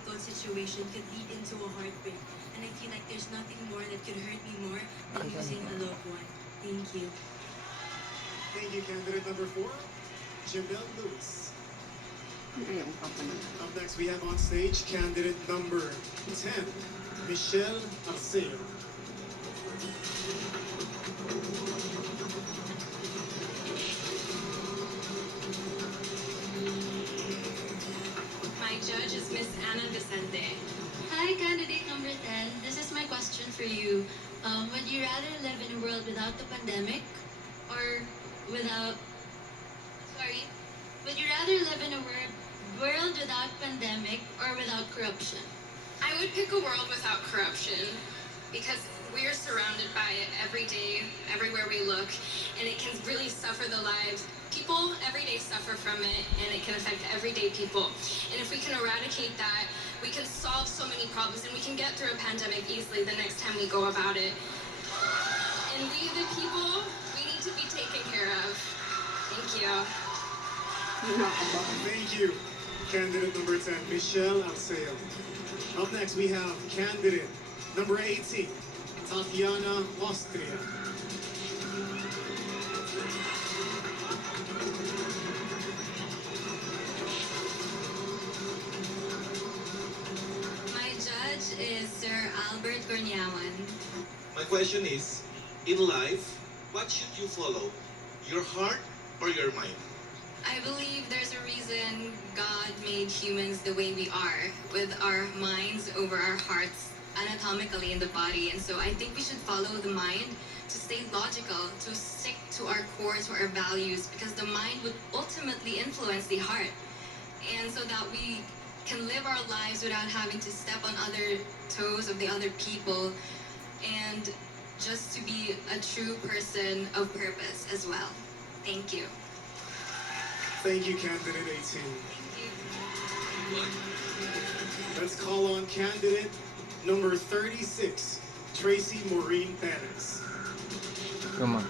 difficult situation could lead into a heartbreak. And I feel like there's nothing more that could hurt me more than losing a loved one. Thank you. Thank you, candidate number 4, Jamel Lewis. Up next, we have on stage candidate number 10, Michelle Arceo. My judge is Miss Ana Vicente. Hi, candidate number 10. This is my question for you. Would you rather live in a world without the pandemic or without... Sorry. Would you rather live in a world without pandemic or without corruption? I would pick a world without corruption because we're surrounded by it every day, everywhere we look, and it can really suffer the lives. People every day suffer from it, and it can affect everyday people. And if we can eradicate that, we can solve so many problems, and we can get through a pandemic easily the next time we go about it. And we, the people, we need to be taken care of. Thank you. Thank you, candidate number 10, Michelle Arceo. Up next, we have candidate number 18, Tatiana Austria. My judge is Sir Albert Gorniawan. My question is, in life, what should you follow? Your heart or your mind? I believe there's a reason God made humans the way we are, with our minds over our hearts anatomically in the body. And so I think we should follow the mind to stay logical, to stick to our core, to our values, because the mind would ultimately influence the heart. And so that we can live our lives without having to step on other toes of the other people, and just to be a true person of purpose as well. Thank you. Thank you, candidate 18. Thank you. Let's call on candidate number 36, Tracy Maureen Perez. Come on.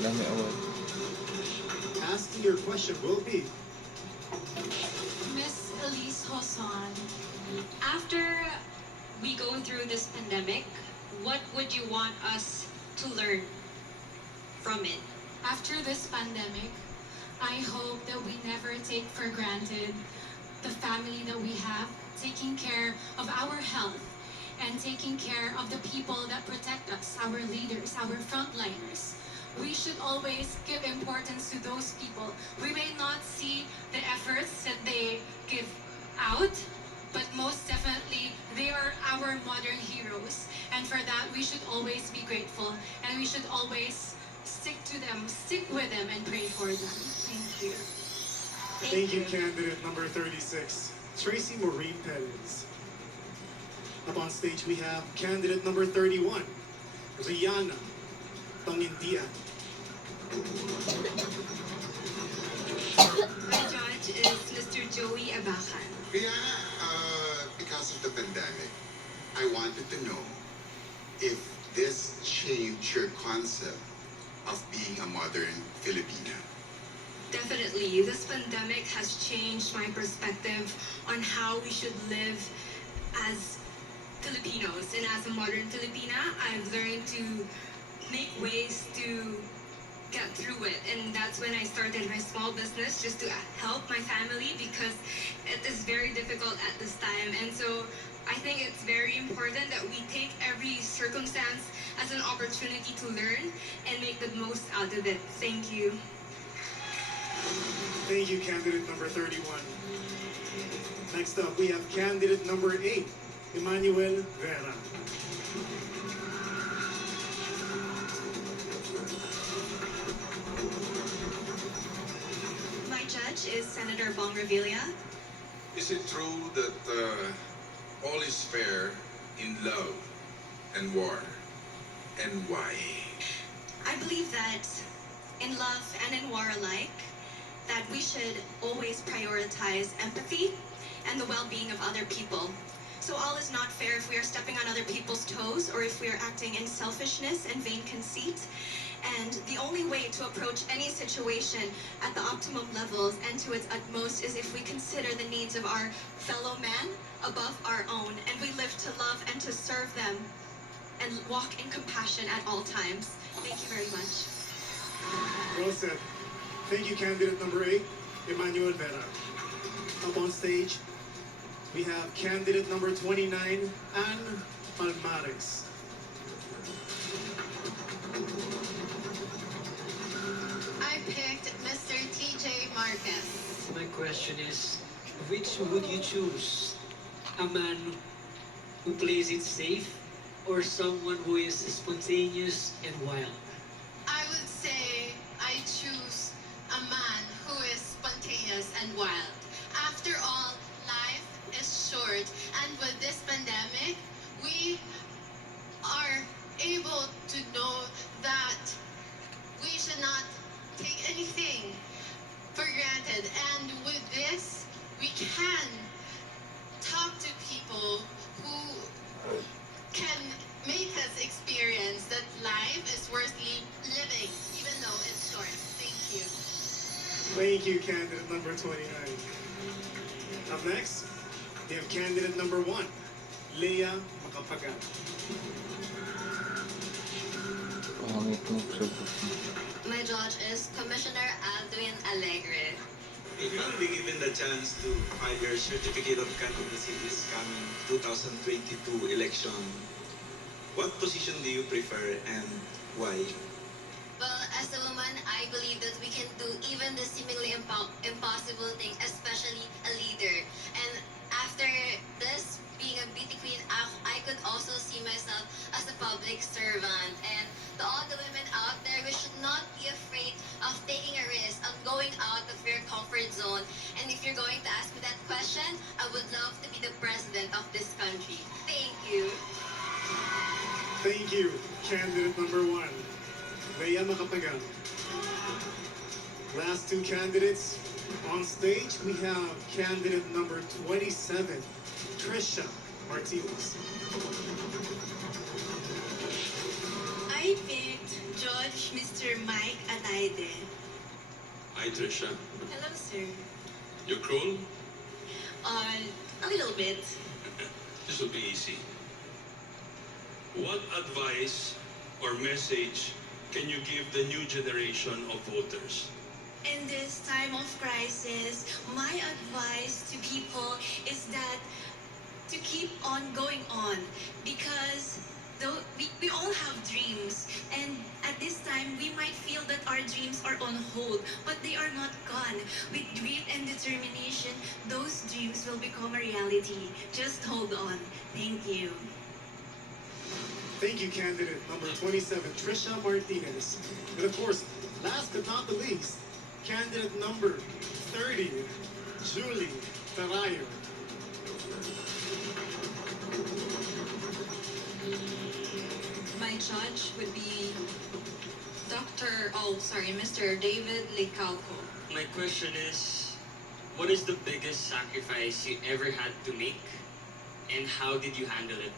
Dami award. Asking your question will be, Miss Elise Hoson, after we go through this pandemic, what would you want us to learn from it? After this pandemic, I hope that we never take for granted the family that we have, taking care of our health and taking care of the people that protect us, our leaders, our frontliners. We should always give importance to those people. We may not see the efforts that they give out, but most definitely they are our modern heroes. And for that, we should always be grateful, and we should always stick to them, stick with them, and pray for them. Thank you. thank you, candidate number 36, Tracy Maureen Perez. Up on stage, we have candidate number 31, Rihanna Pangindian. My judge is Mr. Joey Abacan. Because of the pandemic, I wanted to know if this changed your concept of being a modern Filipina. Definitely, this pandemic has changed my perspective on how we should live as Filipinos. And as a modern Filipina, I've learned to make ways to get through it. And that's when I started my small business, just to help my family, because it is very difficult at this time. And so I think it's very important that we take every circumstance as an opportunity to learn and make the most out of it. Thank you. Thank you, candidate number 31. Next up, we have candidate number 8, Emmanuel Vera. My judge is Senator Bong Revilla. Is it true that all is fair in love and war? And why? I believe that in love and in war alike, that we should always prioritize empathy and the well-being of other people. So all is not fair if we are stepping on other people's toes or if we are acting in selfishness and vain conceit. And the only way to approach any situation at the optimum levels and to its utmost is if we consider the needs of our fellow man above our own, and we live to love and to serve them and walk in compassion at all times. Thank you very much. Well said. Thank you, candidate number 8, Emmanuel Vera. Up on stage, we have candidate number 29, Anne Palmares. I picked Mr. TJ Marcus. My question is, which would you choose? A man who plays it safe or someone who is spontaneous and wild? I would say I choose a man who is spontaneous and wild. After all, life is short, and with this pandemic, we are able to know that we should not take anything for granted. And with this, we can talk to people who can make us experience that life is worth living, even though it's short. Thank you. Thank you, candidate number 29. Up next, we have candidate number 1, Leah Macapagal. Pangit mo sa My judge is Commissioner Aldwin Alegre. If you will be given the chance to file your certificate of candidacy this coming 2022 election, what position do you prefer and why? Well, as a woman, I believe that we can do even the seemingly impossible thing, especially a leader. And after this, being a beauty queen, I could also see myself as a public servant. And to all the women out there, we should not be afraid of taking a risk, of going out of your comfort zone. And if you're going to ask me that question, I would love to be the president of this country. Thank you. Thank you, candidate number 1, Leah Macapagal. Last 2 candidates on stage, we have candidate number 27, Trisha Martinez. I picked Judge Mr. Mike Ataide. Hi, Trisha. Hello, sir. You cruel? A little bit. This will be easy. What advice or message can you give the new generation of voters? In this time of crisis, my advice to people is that to keep on going on, because though we all have dreams, and at this time we might feel that our dreams are on hold, but they are not gone. With grit and determination, those dreams will become a reality. Just hold on. Thank you. Thank you, candidate number 27, Trisha Martinez. And of course, last but not the least, candidate number 30, Julie Tarayo. My judge would be Mr. David Licauco. My question is, what is the biggest sacrifice you ever had to make, and how did you handle it?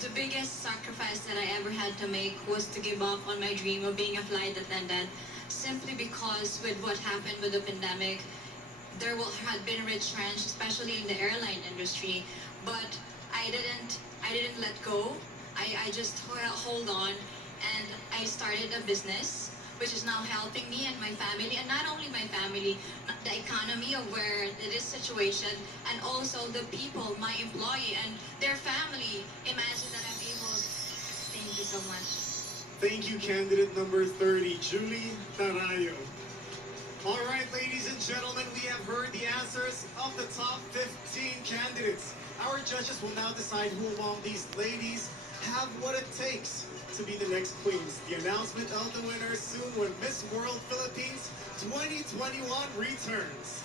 The biggest sacrifice that I ever had to make was to give up on my dream of being a flight attendant, simply because with what happened with the pandemic, there had been retrenched, especially in the airline industry. But I didn't let go. I just hold on, and I started a business which is now helping me and my family, and not only my family, the economy of where it is situated, and also the people, my employee and their family. Imagine that I'm able. Thank you so much. Thank you, candidate number 30, Julie Tarayo. All right, ladies and gentlemen, we have heard the answers of the top 15 candidates. Our judges will now decide who among these ladies have what it takes to be the next queens. The announcement of the winners soon when Miss World Philippines 2021 returns.